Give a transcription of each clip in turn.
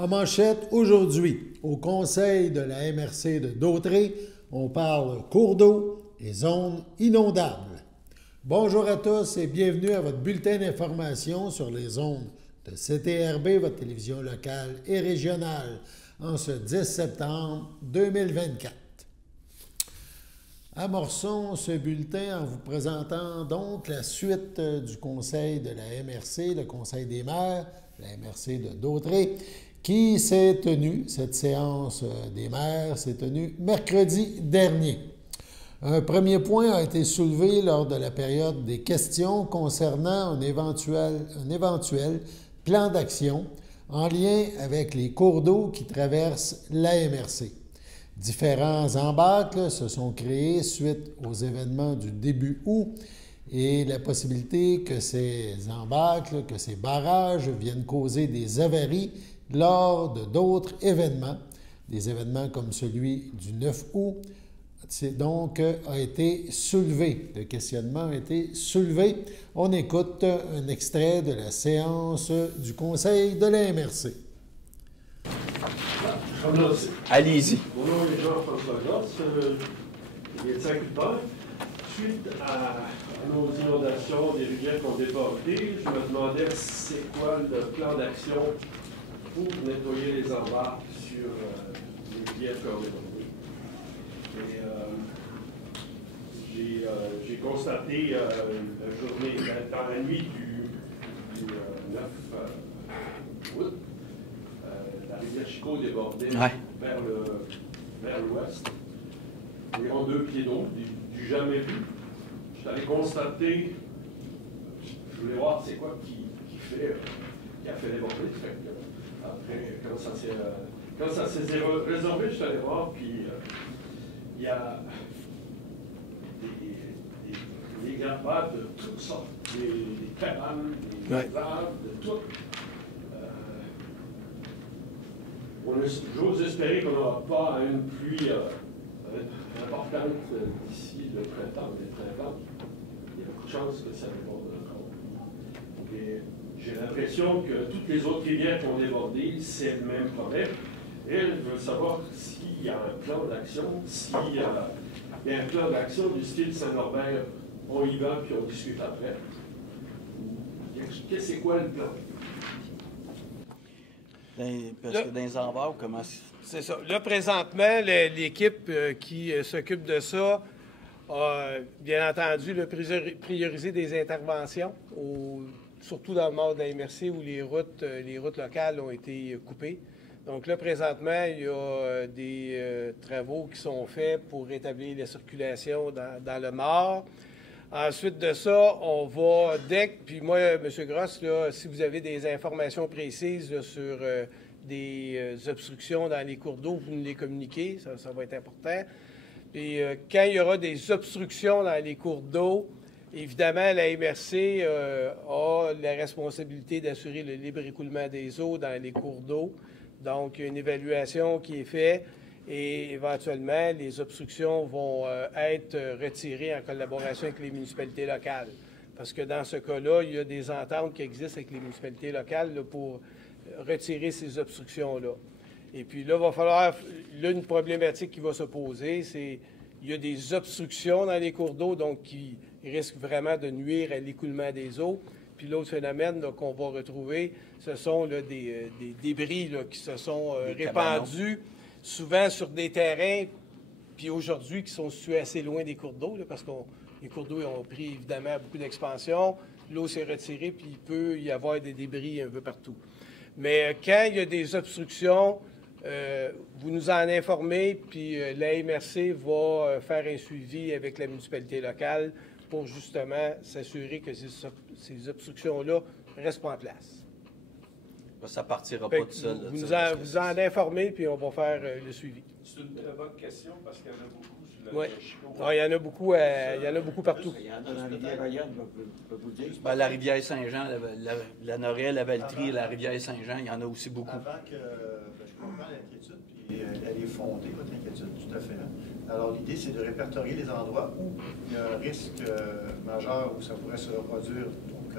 En manchette, aujourd'hui, au conseil de la MRC de Dautré, on parle cours d'eau et zones inondables. Bonjour à tous et bienvenue à votre bulletin d'information sur les zones de CTRB, votre télévision locale et régionale, en ce 10 septembre 2024. Amorçons ce bulletin en vous présentant donc la suite du conseil de la MRC, le conseil des maires, la MRC de Dautré, qui s'est tenue, cette séance des maires s'est tenue mercredi dernier. Un premier point a été soulevé lors de la période des questions concernant un éventuel plan d'action en lien avec les cours d'eau qui traversent la MRC. Différents embâcles se sont créés suite aux événements du début août et la possibilité que ces embâcles, que ces barrages viennent causer des avaries lors de d'autres événements, des événements comme celui du 9 août, donc a été soulevé. Le questionnement a été soulevé. On écoute un extrait de la séance du conseil de la MRC. Allez-y. Mon nom est Jean-François Gosse, médecin agriculteur. Suite à nos inondations, des rivières qui ont débordé, je me demandais c'est quoi le plan d'action pour nettoyer les embâcles sur les rivières qui ont débordé. Et j'ai constaté la journée, dans la nuit du 9 août, la rivière Chicot débordait vers l'ouest, environ 2 pieds d'eau, du jamais vu. Je suis allé constater, je voulais voir c'est quoi qui a fait déborder. Après, quand ça s'est résorbé, je suis allé voir, puis il y a des grappages de toutes sortes, des cabanes, des arbres, de tout. J'ose espérer qu'on n'aura pas une pluie importante d'ici le printemps, les printemps. Il y a beaucoup de chances que ça déborde encore. Et j'ai l'impression que toutes les autres rivières qui ont débordé, c'est le même problème. Et je veux savoir s'il y a un plan d'action, s'il y a un plan d'action du style Saint-Norbert, on y va puis on discute après. C'est quoi le plan? Parce que dans les embâcles, comment... C'est ça. Là, présentement, l'équipe qui s'occupe de ça a, bien entendu, priorisé des interventions, surtout dans le nord de la MRC où les routes locales ont été coupées. Donc là, présentement, il y a des travaux qui sont faits pour rétablir la circulation dans le nord. Ensuite de ça, on va puis moi, M. Grosse, là, si vous avez des informations précises là, sur des obstructions dans les cours d'eau, vous nous les communiquez, ça va être important. Puis quand il y aura des obstructions dans les cours d'eau, évidemment, la MRC a la responsabilité d'assurer le libre écoulement des eaux dans les cours d'eau. Donc, il y a une évaluation qui est faite. Et éventuellement, les obstructions vont être retirées en collaboration avec les municipalités locales. Parce que dans ce cas-là, il y a des ententes qui existent avec les municipalités locales là, pour retirer ces obstructions-là. Et puis là, il va falloir... Là, une problématique qui va se poser, c'est il y a des obstructions dans les cours d'eau, donc qui risquent vraiment de nuire à l'écoulement des eaux. Puis l'autre phénomène qu'on va retrouver, ce sont là, des débris là, qui se sont répandus souvent sur des terrains, puis aujourd'hui, qui sont situés assez loin des cours d'eau, parce que les cours d'eau ont pris évidemment beaucoup d'expansion, l'eau s'est retirée, puis il peut y avoir des débris un peu partout. Mais quand il y a des obstructions, vous nous en informez, puis la MRC va faire un suivi avec la municipalité locale pour justement s'assurer que ces obstructions-là restent pas en place. Ça ne partira pas tout seul. Vous en informez, puis on va faire le suivi. C'est une très bonne question parce qu'il y en a beaucoup sur la rivière Chicot. Oui, il y en a beaucoup partout. Il y en a dans la rivière Ryan, je peux vous le dire. Ben, la rivière Saint-Jean, la Norelle, la Valtrie, la rivière Saint-Jean, il y en a aussi beaucoup. Avant que je comprends l'inquiétude, puis elle est fondée, votre inquiétude, tout à fait. Alors, l'idée, c'est de répertorier les endroits où il y a un risque majeur, où ça pourrait se reproduire, donc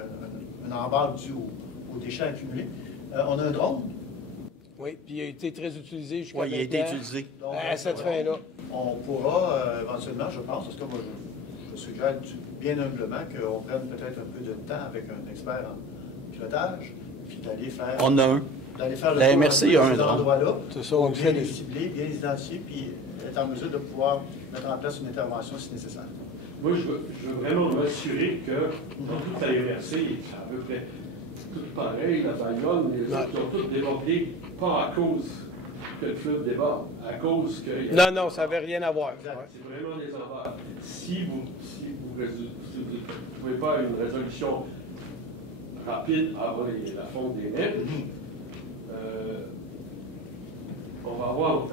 un embâcle dû aux déchets accumulés. On a un drone? Oui, puis il a été très utilisé jusqu'à Oui, il a été maintenant. utilisé. Donc, À cette fin-là. On pourra éventuellement, je pense, parce que moi, je suggère bien humblement qu'on prenne peut-être un peu de temps avec un expert en pilotage, puis d'aller faire... On a un. D'aller faire le La tour MRC un peu a de un ces drone. endroits-là, C'est ça, on le bien fait les déjà. cibler, bien les identifier, puis être en mesure de pouvoir mettre en place une intervention si nécessaire. Moi, je veux vraiment m'assurer que dans toute la MRC, c'est à peu près tout pareil, la Bayonne, les autres, ils ont tous débordé, pas à cause que le fleuve déborde, à cause que... Non, non, ça n'avait rien à voir. Exact. Ouais. C'est vraiment des envers. Si vous ne trouvez pas une résolution rapide avant la fonte des neiges, on va avoir,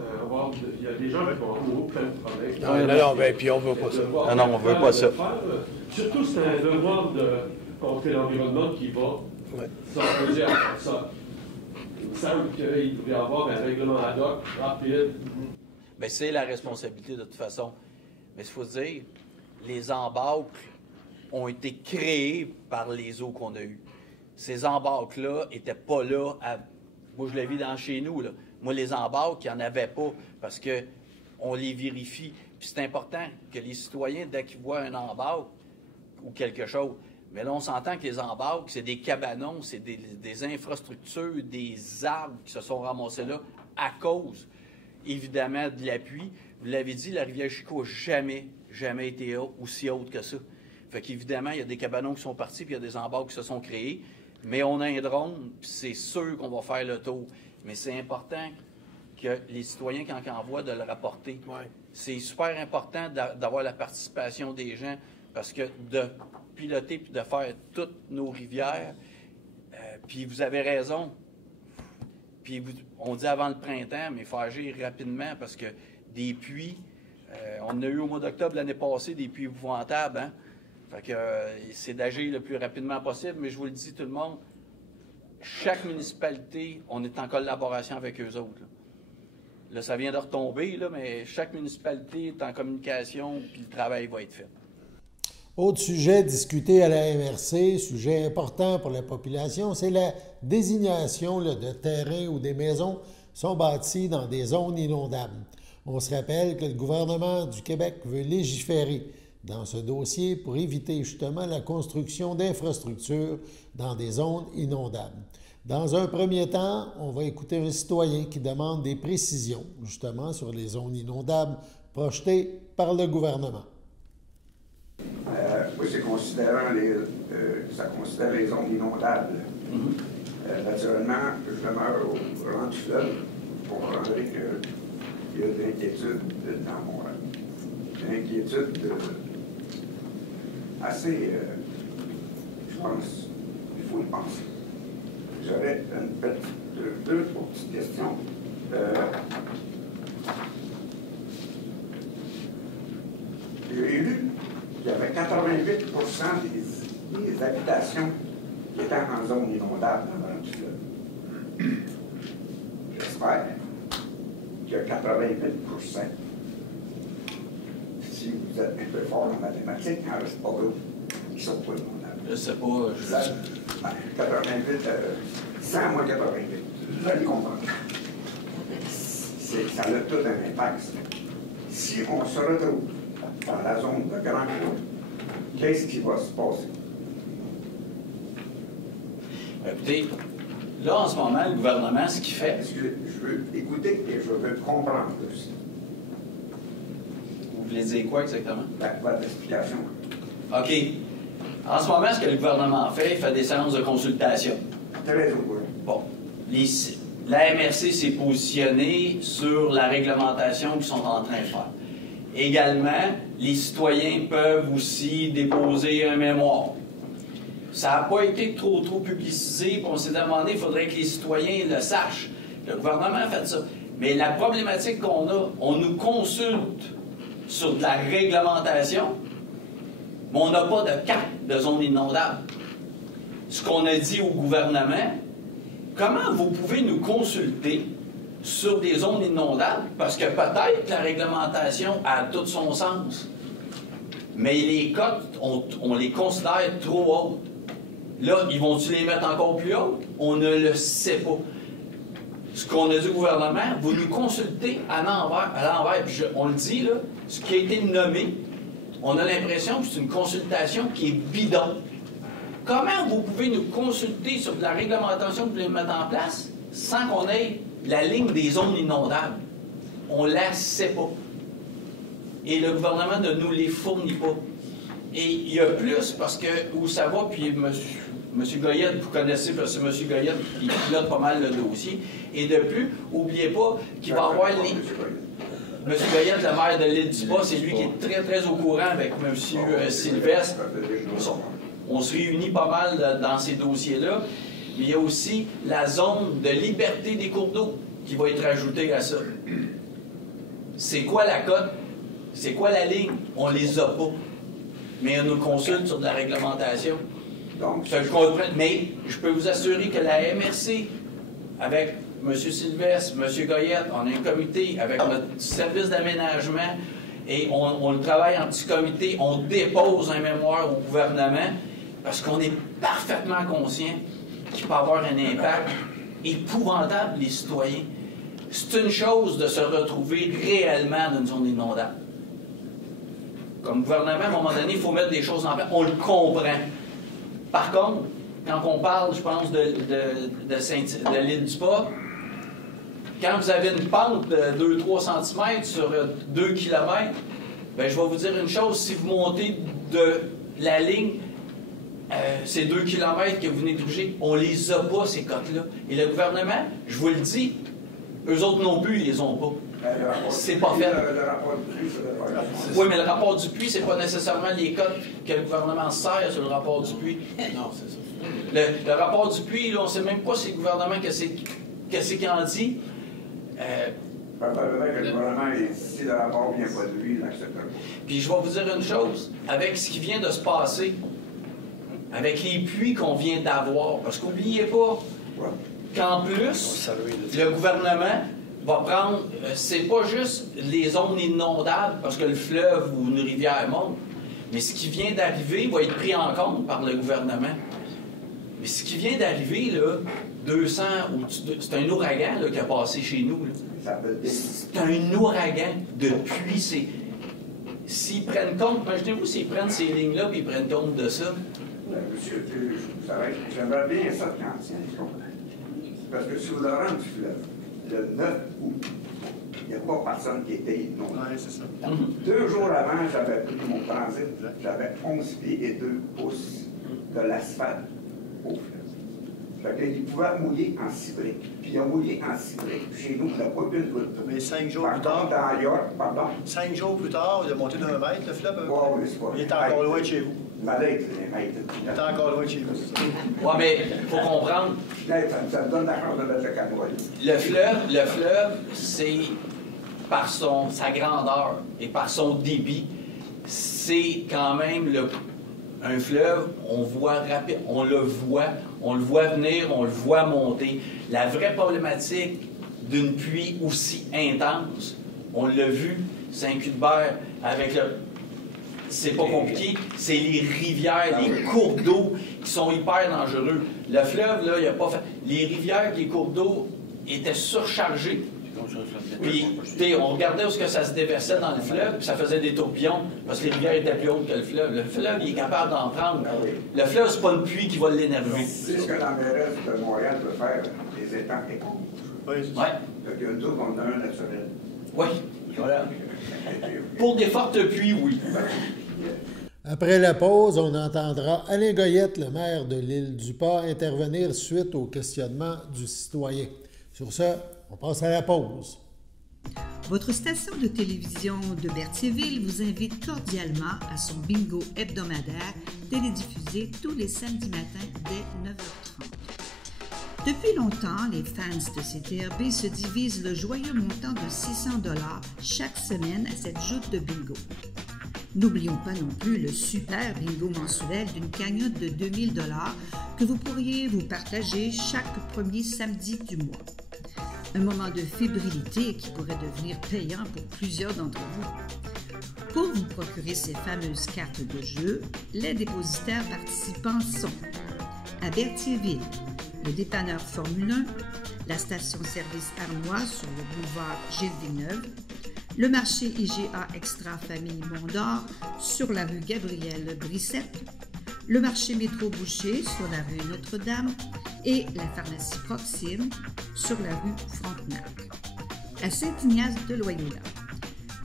il y a des gens qui vont avoir plein de problèmes. Non, ben, puis on veut pas ça. Non, non, on veut pas ça. Surtout, c'est un devoir de contrer l'environnement qui va. Ouais. Ça, on peut dire ça. Il me semble qu'il devrait y avoir un règlement ad hoc rapide. Bien, c'est la responsabilité de toute façon. Mais il faut se dire, les embâcles ont été créés par les eaux qu'on a eues. Ces embâcles-là n'étaient pas là. Moi, je l'ai vu dans chez nous. Là. Moi, les embâcles, il n'y en avait pas parce qu'on les vérifie. Puis c'est important que les citoyens, dès qu'ils voient un embâcle ou quelque chose, mais là, on s'entend que les embâcles, c'est des cabanons, c'est des infrastructures, des arbres qui se sont ramassés là à cause, évidemment, de la pluie. Vous l'avez dit, la rivière Chicot n'a jamais été aussi haute que ça. Fait qu'évidemment, il y a des cabanons qui sont partis, puis il y a des embâcles qui se sont créés. Mais on a un drone, puis c'est sûr qu'on va faire le tour. Mais c'est important que les citoyens, quand ils en voient, de le rapporter. Ouais. C'est super important d'avoir la participation des gens, parce que de piloter puis de faire toutes nos rivières, puis vous avez raison. Puis on dit avant le printemps, mais il faut agir rapidement, parce que des pluies, on a eu au mois d'octobre l'année passée des pluies épouvantables, hein? Fait que c'est d'agir le plus rapidement possible, mais je vous le dis tout le monde, chaque municipalité, on est en collaboration avec eux autres. Là, ça vient de retomber, là, mais chaque municipalité est en communication, puis le travail va être fait. Autre sujet discuté à la MRC, sujet important pour la population, c'est la désignation là, de terrains où des maisons sont bâties dans des zones inondables. On se rappelle que le gouvernement du Québec veut légiférer dans ce dossier pour éviter justement la construction d'infrastructures dans des zones inondables. Dans un premier temps, on va écouter un citoyen qui demande des précisions justement sur les zones inondables projetées par le gouvernement. Oui, c'est considérant ça considère les zones inondables. Naturellement, je demeure au rang du fleuve. Vous comprendrez qu'il y a de l'inquiétude dans mon rang. Une inquiétude assez, je pense, il faut y penser. J'aurais deux, trois petites questions. J'ai lu qu'il y avait 88 des habitations qui étaient en zone inondable dans le fleuve. J'espère qu'il y a 88 si vous êtes un peu fort en mathématiques, il n'en reste pas d'autres qui ne sont pas inondables. Je sais pas. 88, 100 moins 88, vous allez comprendre. Ça a tout un impact. Si on se retrouve dans la zone de Grand Cours, qu'est-ce qui va se passer? Écoutez, là, en ce moment, le gouvernement, ce qu'il fait... Je veux écouter et je veux comprendre aussi. Vous voulez dire quoi exactement? Votre explication. OK. En ce moment, ce que le gouvernement fait, il fait des séances de consultation. Très au courant. Bon. La MRC s'est positionnée sur la réglementation qu'ils sont en train de faire. Également, les citoyens peuvent aussi déposer un mémoire. Ça n'a pas été trop publicisé, puis on s'est demandé, il faudrait que les citoyens le sachent. Le gouvernement a fait ça. Mais la problématique qu'on a, on nous consulte sur de la réglementation, mais on n'a pas de carte de zone inondable. Ce qu'on a dit au gouvernement, comment vous pouvez nous consulter sur des zones inondables? Parce que peut-être la réglementation a tout son sens, mais les cotes, on les considère trop hautes. Là, ils vont-tu les mettre encore plus hautes? On ne le sait pas. ce qu'on a dit au gouvernement, vous nous consultez à l'envers. Puis on le dit, là, ce qui a été nommé, on a l'impression que c'est une consultation qui est bidon. Comment vous pouvez nous consulter sur de la réglementation que vous voulez mettre en place sans qu'on ait la ligne des zones inondables? On ne la sait pas. Et le gouvernement ne nous les fournit pas. Et il y a plus, parce que où ça va, puis M. Goyette, vous connaissez, parce que M. Goyette, il pilote pas mal le dossier. Et de plus, n'oubliez pas qu'il va y avoir les... M. Goyette, le maire de l'île du Bas, c'est lui qui est très, très au courant avec M. Sylvestre. On se réunit pas mal dans ces dossiers-là. Mais il y a aussi la zone de liberté des cours d'eau qui va être ajoutée à ça. C'est quoi la cote? C'est quoi la ligne? On les a pas. Mais on nous consulte sur de la réglementation. Donc, mais je peux vous assurer que la MRC, avec M. Sylvestre, M. Goyette, on a un comité avec notre service d'aménagement et on le travaille en petit comité. On dépose un mémoire au gouvernement parce qu'on est parfaitement conscient qu'il peut avoir un impact épouvantable les citoyens. C'est une chose de se retrouver réellement dans une zone inondable. Comme gouvernement, à un moment donné, il faut mettre des choses en place. On le comprend. Par contre, quand on parle, je pense, de l'île du Pas, quand vous avez une pente de 2-3 cm sur 2 km, bien, je vais vous dire une chose, si vous montez de la ligne, ces 2 km que vous venez de toucher, on les a pas, ces cotes-là. Et le gouvernement, je vous le dis, eux autres non plus, ils les ont pas. C'est pas fait. Le rapport du puits, oui, mais le rapport du puits, c'est pas nécessairement les cotes que le gouvernement sert sur le rapport du puits. Non, c'est ça. Le rapport du puits, là, on ne sait même pas si le gouvernement, qu'est-ce qu'il en dit. Probablement que le gouvernement, si le rapport vient pas de lui, il n'acceptera pas. Puis je vais vous dire une chose, avec ce qui vient de se passer, avec les puits qu'on vient d'avoir, parce qu'oubliez pas qu'en plus, le gouvernement va prendre, c'est pas juste les zones inondables parce que le fleuve ou une rivière monte, mais ce qui vient d'arriver va être pris en compte par le gouvernement. Mais ce qui vient d'arriver, là, 200, c'est un ouragan là, qui a passé chez nous. C'est un ouragan de pluie. S'ils prennent compte, imaginez-vous s'ils prennent ces lignes-là et ils prennent compte de ça. Monsieur, vous savez, j'aimerais bien ça de Cantien. Parce que sur le rang du fleuve, le 9 août, il n'y a pas personne qui était inondé. Oui, c'est ça. 2 jours avant, j'avais pris mon transit, j'avais 11 pieds et 2 pouces de l'asphalte au fleuve. Fait qu'il pouvait mouiller en cibré. Puis il a mouillé en cibré. Chez nous, on n'a pas eu une goutte d'eau. Mais 5 jours plus Par tard. contre, dans York, pardon. 5 jours plus tard, il a monté d'1 mètre, le fleuve. Oui, c'est pas. Il est encore loin de chez vous. Malade, les maîtres. Il est encore loin de chez vous. Oui, mais il faut comprendre. Ça me donne la chance de mettre le canoë. Le fleuve, c'est par sa grandeur et par son débit, c'est quand même un fleuve, on le voit venir, on le voit monter. La vraie problématique d'une pluie aussi intense, on l'a vu, Saint-Cuthbert, avec le... C'est pas compliqué, c'est les rivières, les cours d'eau qui sont hyper dangereux. Le fleuve, là, il n'a pas fait... Les rivières, les cours d'eau étaient surchargés. Puis, on regardait où ça se déversait dans le fleuve, puis ça faisait des tourbillons, parce que les rivières étaient plus hautes que le fleuve. Le fleuve, il est capable d'en prendre. Le fleuve, c'est pas une pluie qui va l'énerver. C'est ce que la mairesse de Montréal veut faire, les étangs éponges. Oui, c'est ça. Ouais. Fait qu'il y a nous, on a un naturel. Oui, voilà. Pour des fortes pluies, oui. Après la pause, on entendra Alain Goyette, le maire de l'île du Pas, intervenir suite au questionnement du citoyen. Sur ce, on passe à la pause. Votre station de télévision de Berthierville vous invite cordialement à son bingo hebdomadaire télédiffusé tous les samedis matins dès 9h30. Depuis longtemps, les fans de CTRB se divisent le joyeux montant de 600 $ chaque semaine à cette joute de bingo. N'oublions pas non plus le super bingo mensuel d'une cagnotte de 2000 $ que vous pourriez vous partager chaque premier samedi du mois. Un moment de fébrilité qui pourrait devenir payant pour plusieurs d'entre vous. Pour vous procurer ces fameuses cartes de jeu, les dépositaires participants sont à Berthierville, le dépanneur Formule 1, la station-service Arnois sur le boulevard Gilles Villeneuve, le marché IGA Extra Famille Mont-d'Or sur la rue Gabrielle Brissette, le marché Métro Boucher sur la rue Notre-Dame et la pharmacie Proxime sur la rue Frontenac. À Saint-Ignace de Loyola,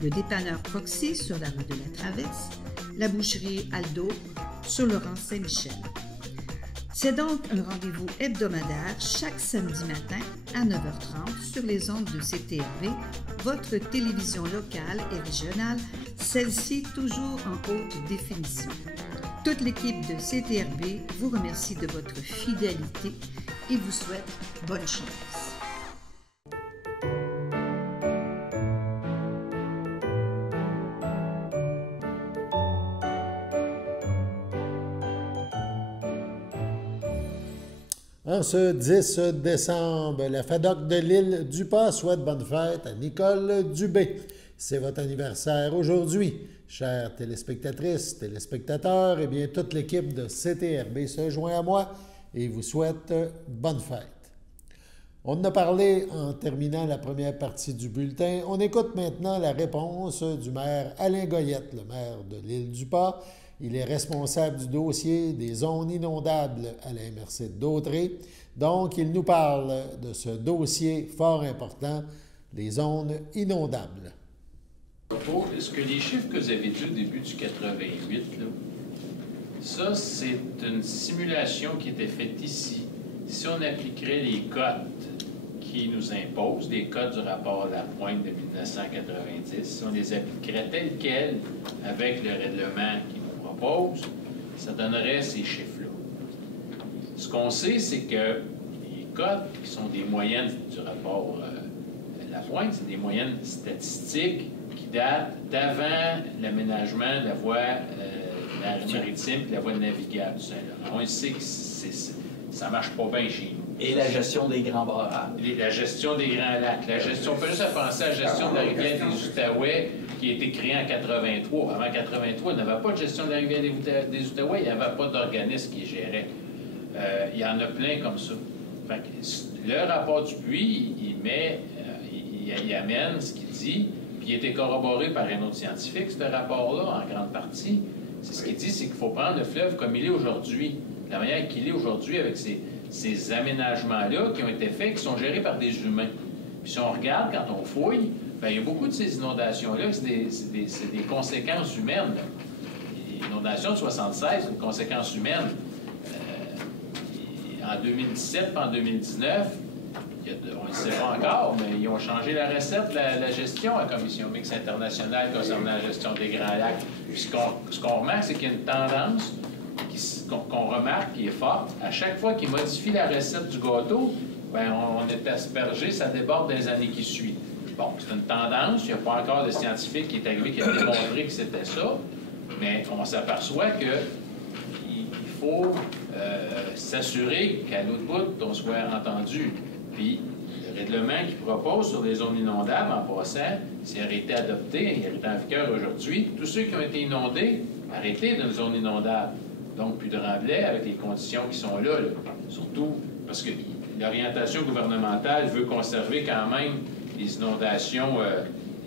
le dépanneur Proxy sur la rue de la Traverse, la boucherie Aldo sur le rang Saint-Michel. C'est donc un rendez-vous hebdomadaire chaque samedi matin à 9h30 sur les ondes de CTRB, votre télévision locale et régionale, celle-ci toujours en haute définition. Toute l'équipe de CTRB vous remercie de votre fidélité et vous souhaite bonne chance. En ce 10 décembre, la FADOC de l'île du Pas souhaite bonne fête à Nicole Dubé. C'est votre anniversaire aujourd'hui. Chères téléspectatrices, téléspectateurs, eh bien, toute l'équipe de CTRB se joint à moi et vous souhaite bonne fête. On en a parlé en terminant la première partie du bulletin. On écoute maintenant la réponse du maire Alain Goyette, le maire de l'île du Pas. Il est responsable du dossier des zones inondables à la MRC de Dautré. Donc, il nous parle de ce dossier fort important, les zones inondables. Est-ce que les chiffres que vous avez dit au début du 88, là, ça, c'est une simulation qui était faite ici. Si on appliquerait les cotes qui nous imposent, les cotes du rapport Lapointe de 1990, si on les appliquerait tels quels avec le règlement qui nous propose, ça donnerait ces chiffres-là. Ce qu'on sait, c'est que les cotes, qui sont des moyennes du rapport Lapointe, c'est des moyennes statistiques qui datent d'avant l'aménagement de la voie maritime et de la voie navigable du Saint-Laurent. On sait que ça ne marche pas bien chez nous. Et la gestion des grands barrages. La gestion des grands lacs. La gestion, on peut juste penser à la gestion de la rivière des Outaouais qui a été créée en 83. Avant 83, il n'y avait pas de gestion de la rivière des Outaouais, il n'y avait pas d'organisme qui gérait. Il y en a plein comme ça. Fait que le rapport Dupuis, il amène ce qu'il dit, puis il a été corroboré par un autre scientifique, ce rapport-là, en grande partie. C'est ce qu'il dit, c'est qu'il faut prendre le fleuve comme il est aujourd'hui, de la manière qu'il est aujourd'hui avec ces aménagements-là qui ont été faits, qui sont gérés par des humains. Puis si on regarde, quand on fouille, bien, il y a beaucoup de ces inondations-là, c'est des conséquences humaines. L'inondation de 76, c'est une conséquence humaine. En 2017 et en 2019, on ne le sait pas encore, mais ils ont changé la recette de la gestion à la Commission mixte internationale concernant la gestion des Grands Lacs. Puis ce qu'on remarque, c'est qu'il y a une tendance qu'on remarque qui est forte. À chaque fois qu'ils modifient la recette du gâteau, bien, on est aspergé, ça déborde des années qui suivent. Bon, c'est une tendance. Il n'y a pas encore de scientifique qui est arrivé qui a démontré que c'était ça, mais on s'aperçoit qu'il faut s'assurer qu'à l'autre bout, on soit entendu. Puis, le règlement qu'il propose sur les zones inondables, en passant, s'il a été adopté, il est en vigueur aujourd'hui, tous ceux qui ont été inondés, arrêtez d'une zone inondable. Donc, plus de remblais avec les conditions qui sont là. Surtout parce que l'orientation gouvernementale veut conserver quand même les inondations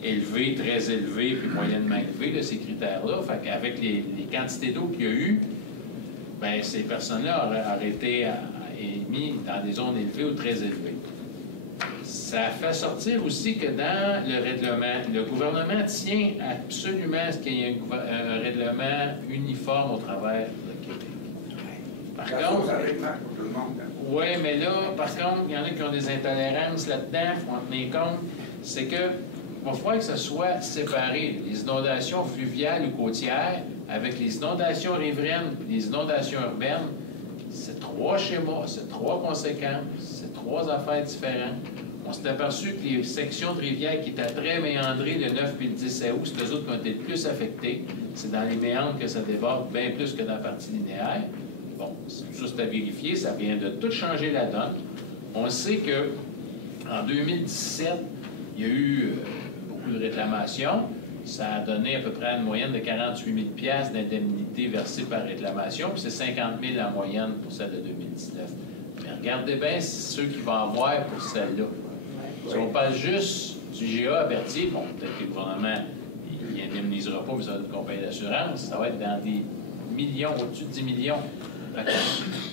élevées, très élevées, puis moyennement élevées, là, ces critères-là. Fait qu'avec les quantités d'eau qu'il y a eu, bien, ces personnes-là auraient été mis dans des zones élevées ou très élevées. Ça fait sortir aussi que dans le règlement, le gouvernement tient absolument à ce qu'il y ait un règlement uniforme au travers de Québec. Par contre, oui, mais là, par contre, il y en a qui ont des intolérances là-dedans, il faut en tenir compte, c'est que il va falloir que ça soit séparé, les inondations fluviales ou côtières, avec les inondations riveraines et les inondations urbaines. C'est trois schémas, c'est trois conséquences, c'est trois affaires différentes. On s'est aperçu que les sections de rivières qui étaient très méandrées, le 9 et le 10 août, c'est eux autres qui ont été le plus affectés. C'est dans les méandres que ça déborde bien plus que dans la partie linéaire. Bon, c'est juste à vérifier, ça vient de tout changer la donne. On sait qu'en 2017, il y a eu beaucoup de réclamations. Ça a donné à peu près une moyenne de 48 000 d'indemnités versées par réclamation, puis c'est 50 000 en moyenne pour celle de 2019. Mais regardez bien ceux qui vont avoir pour celle-là. Si on parle juste du GA à Berthier, bon, peut-être que le gouvernement il indemnisera pas, mais ça va être une compagnie d'assurance, ça va être dans des millions, au-dessus de 10 millions.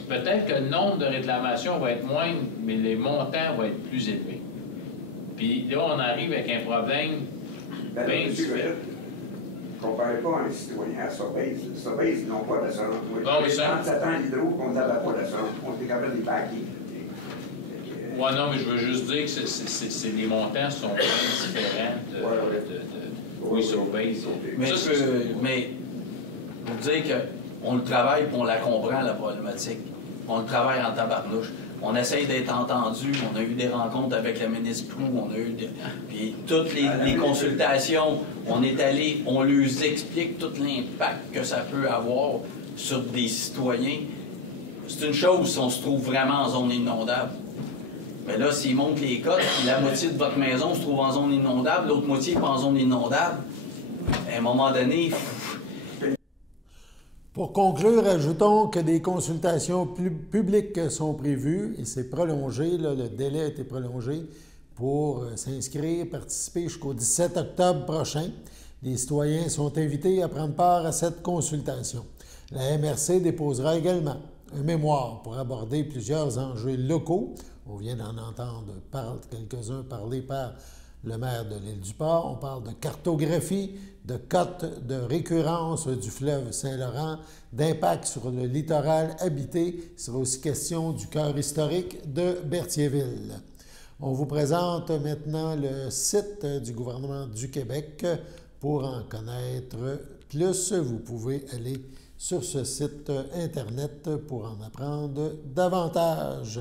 Peut-être que le nombre de réclamations va être moindre, mais les montants vont être plus élevés. Puis là, on arrive avec un problème bien différent. Ne comparez pas un citoyen à Sobeys. Sobeys, ils n'ont pas d'assurance. Non, mais ça... 37 ans l'hydro, on n'avait pas d'assurance. On était capable de les baquer. Oui, non, mais je veux juste dire que les montants sont bien différents de Sobeys. Mais ça, mais vous dire qu'on le travaille et on la comprend, la problématique. On le travaille en tabarnouche. On essaye d'être entendu. On a eu des rencontres avec la ministre Proulx. On a eu puis toutes les consultations, on est allé, on leur explique tout l'impact que ça peut avoir sur des citoyens. C'est une chose si on se trouve vraiment en zone inondable. Mais là, s'ils montent les cotes, la moitié de votre maison se trouve en zone inondable, l'autre moitié n'est pas en zone inondable, à un moment donné... Pour conclure, ajoutons que des consultations publiques sont prévues et c'est prolongé, là, le délai a été prolongé pour s'inscrire, participer jusqu'au 17 octobre prochain. Les citoyens sont invités à prendre part à cette consultation. La MRC déposera également un mémoire pour aborder plusieurs enjeux locaux. On vient d'en entendre quelques-uns parler par le maire de l'Île-du-Port. On parle de cartographie, de cotes de récurrence du fleuve Saint-Laurent, d'impact sur le littoral habité. Il sera aussi question du cœur historique de Berthierville. On vous présente maintenant le site du gouvernement du Québec. Pour en connaître plus, vous pouvez aller sur ce site Internet pour en apprendre davantage.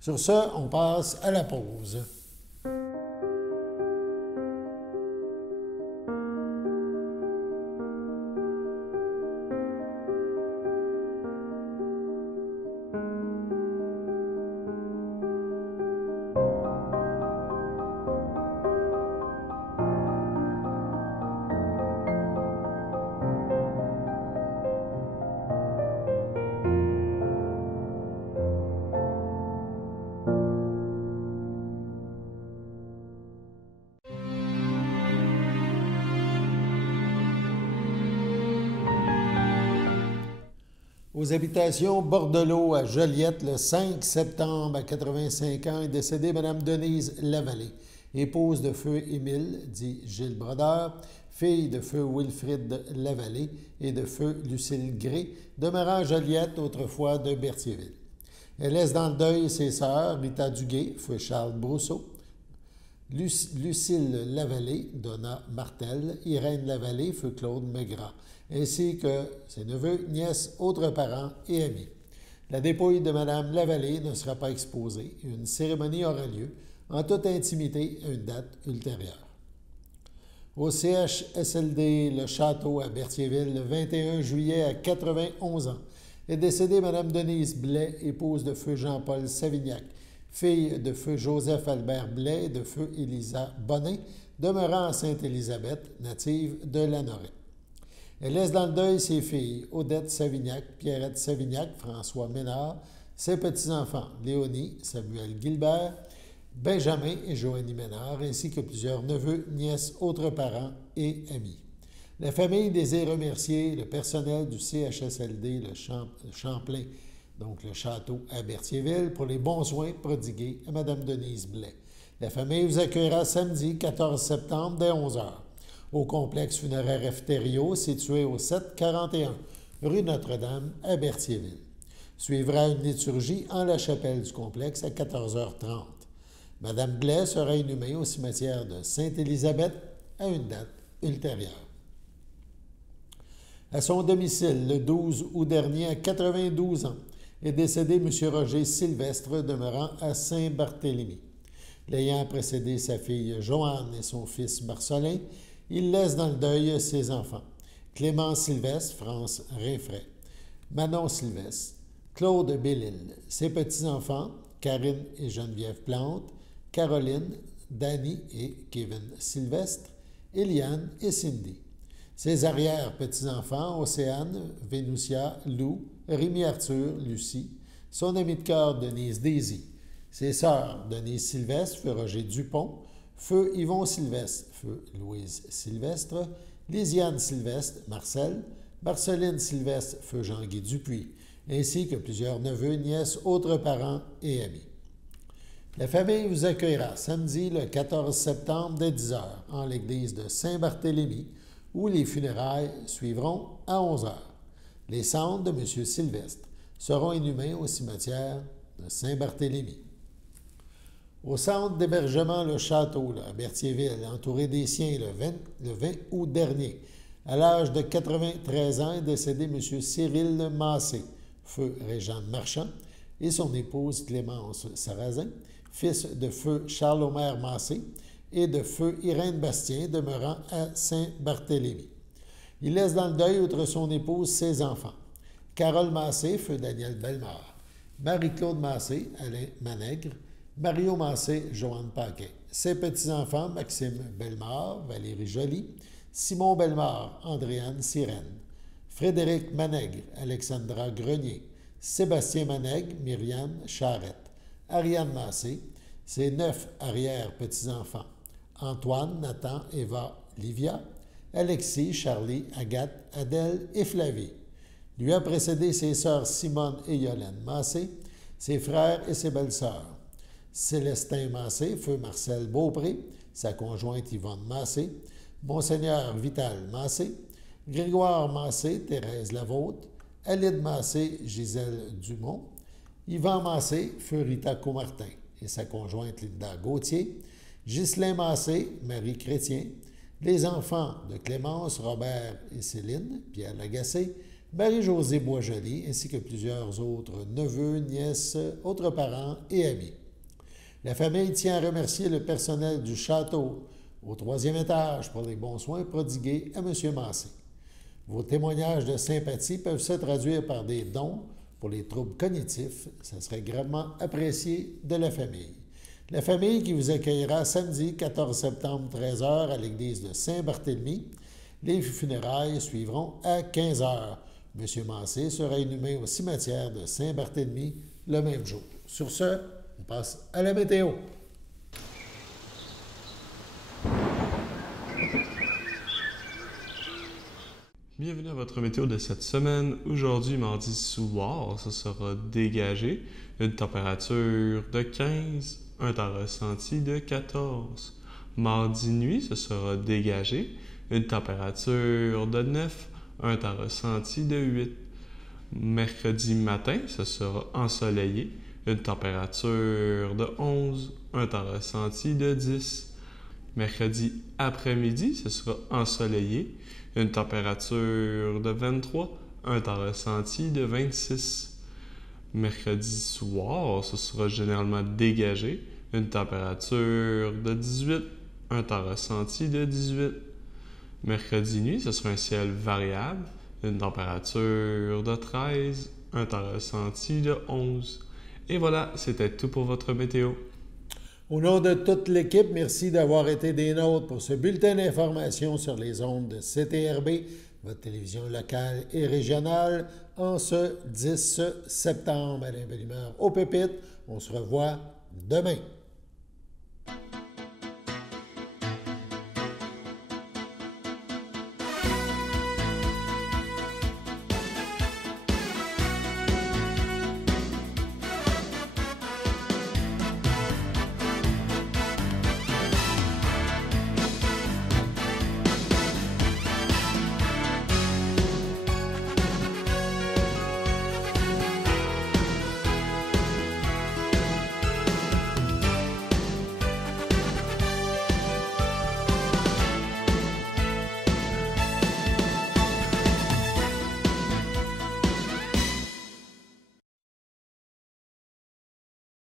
Sur ce, on passe à la pause. Aux habitations Bordelot à Joliette, le 5 septembre, à 85 ans, est décédée Mme Denise Lavallée, épouse de feu Émile, dit Gilles Brodeur, fille de feu Wilfrid Lavallée et de feu Lucille Gré, demeurant à Joliette, autrefois de Berthierville. Elle laisse dans le deuil ses sœurs, Rita Duguay, feu Charles Brousseau, Lucille Lavallée, Donna Martel, Irène Lavallée, feu Claude Maigrat, ainsi que ses neveux, nièces, autres parents et amis. La dépouille de Mme Lavallée ne sera pas exposée. Une cérémonie aura lieu en toute intimité à une date ultérieure. Au CHSLD Le Château à Berthierville, le 21 juillet à 91 ans, est décédée Mme Denise Blais, épouse de feu Jean-Paul Savignac, fille de feu Joseph-Albert Blais et de feu Élisa Bonnet, demeurant à Sainte-Élisabeth, native de Lanoret. Elle laisse dans le deuil ses filles, Odette Savignac, Pierrette Savignac, François Ménard, ses petits-enfants, Léonie, Samuel Gilbert, Benjamin et Joanie Ménard, ainsi que plusieurs neveux, nièces, autres parents et amis. La famille désire remercier le personnel du CHSLD le Champlain, donc le château à Berthierville, pour les bons soins prodigués à Mme Denise Blais. La famille vous accueillera samedi 14 septembre dès 11h. Au complexe funéraire Efterio, situé au 741 rue Notre-Dame à Berthierville. Suivra une liturgie en la chapelle du complexe à 14h30. Mme Blais sera inhumée au cimetière de Sainte-Élisabeth à une date ultérieure. À son domicile, le 12 août dernier, à 92 ans, est décédé M. Roger Sylvestre, demeurant à Saint-Barthélemy. L'ayant précédé sa fille Joanne et son fils Marcelin, il laisse dans le deuil ses enfants, Clément Sylvestre, France Rinfray, Manon Sylvestre, Claude Bellil, ses petits-enfants, Karine et Geneviève Plante, Caroline, Danny et Kevin Sylvestre, Eliane et Cindy. Ses arrière-petits-enfants, Océane, Vénusia, Lou, Rémi Arthur, Lucie, son ami de cœur Denise Daisy, ses sœurs Denise Sylvestre, feu Roger Dupont, feu Yvon Sylvestre, feu Louise Sylvestre, Lisiane Sylvestre, Marcel, Marceline Sylvestre, feu Jean-Guy Dupuis, ainsi que plusieurs neveux, nièces, autres parents et amis. La famille vous accueillera samedi le 14 septembre dès 10h en l'église de Saint-Barthélemy, où les funérailles suivront à 11h. Les cendres de M. Sylvestre seront inhumées au cimetière de Saint-Barthélemy. Au centre d'hébergement Le Château, à Berthierville, entouré des siens le 20 août dernier, à l'âge de 93 ans, est décédé M. Cyril Massé, feu Régent Marchand, et son épouse Clémence Sarrazin, fils de feu Charles-Omer Massé et de feu Irène Bastien, demeurant à Saint-Barthélemy. Il laisse dans le deuil, outre son épouse, ses enfants. Carole Massé, feu Daniel Bellemare. Marie-Claude Massé, Alain Manègre. Mario Massé, Joanne Paquet. Ses petits-enfants, Maxime Bellemare, Valérie Joly. Simon Bellemare, Andréane Sirène. Frédéric Manègre, Alexandra Grenier. Sébastien Manègre, Myriam Charette. Ariane Massé, ses 9 arrière-petits-enfants, Antoine, Nathan, Eva, Livia, Alexis, Charlie, Agathe, Adèle et Flavie. Lui a précédé ses sœurs Simone et Yolène Massé, ses frères et ses belles-sœurs. Célestin Massé, feu Marcel Beaupré, sa conjointe Yvonne Massé, Monseigneur Vital Massé, Grégoire Massé, Thérèse Lavôtre, Alide Massé, Gisèle Dumont, Yvan Massé, feu Rita Comartin et sa conjointe Linda Gauthier, Ghislain Massé, Marie Chrétien, les enfants de Clémence, Robert et Céline, Pierre Lagacé, Marie-Josée Boisjoli, ainsi que plusieurs autres neveux, nièces, autres parents et amis. La famille tient à remercier le personnel du château au 3e étage pour les bons soins prodigués à M. Massé. Vos témoignages de sympathie peuvent se traduire par des dons pour les troubles cognitifs. Ça serait gravement apprécié de la famille. La famille qui vous accueillera samedi 14 septembre 13h à l'église de Saint-Barthélemy. Les funérailles suivront à 15h. M. Massé sera inhumé au cimetière de Saint-Barthélemy le même jour. Sur ce, on passe à la météo. Bienvenue à votre météo de cette semaine. Aujourd'hui, mardi soir, ça sera dégagé. Une température de 15, un temps ressenti de 14. Mardi nuit, ce sera dégagé. Une température de 9, un temps ressenti de 8. Mercredi matin, ce sera ensoleillé. Une température de 11, un temps ressenti de 10. Mercredi après-midi, ce sera ensoleillé. Une température de 23, un temps ressenti de 26. Mercredi soir, ce sera généralement dégagé. Une température de 18, un temps ressenti de 18. Mercredi nuit, ce sera un ciel variable. Une température de 13, un temps ressenti de 11. Et voilà, c'était tout pour votre météo. Au nom de toute l'équipe, merci d'avoir été des nôtres pour ce bulletin d'information sur les ondes de CTRB, votre télévision locale et régionale, en ce 10 septembre. Alain Bellemare au pupitre. On se revoit demain.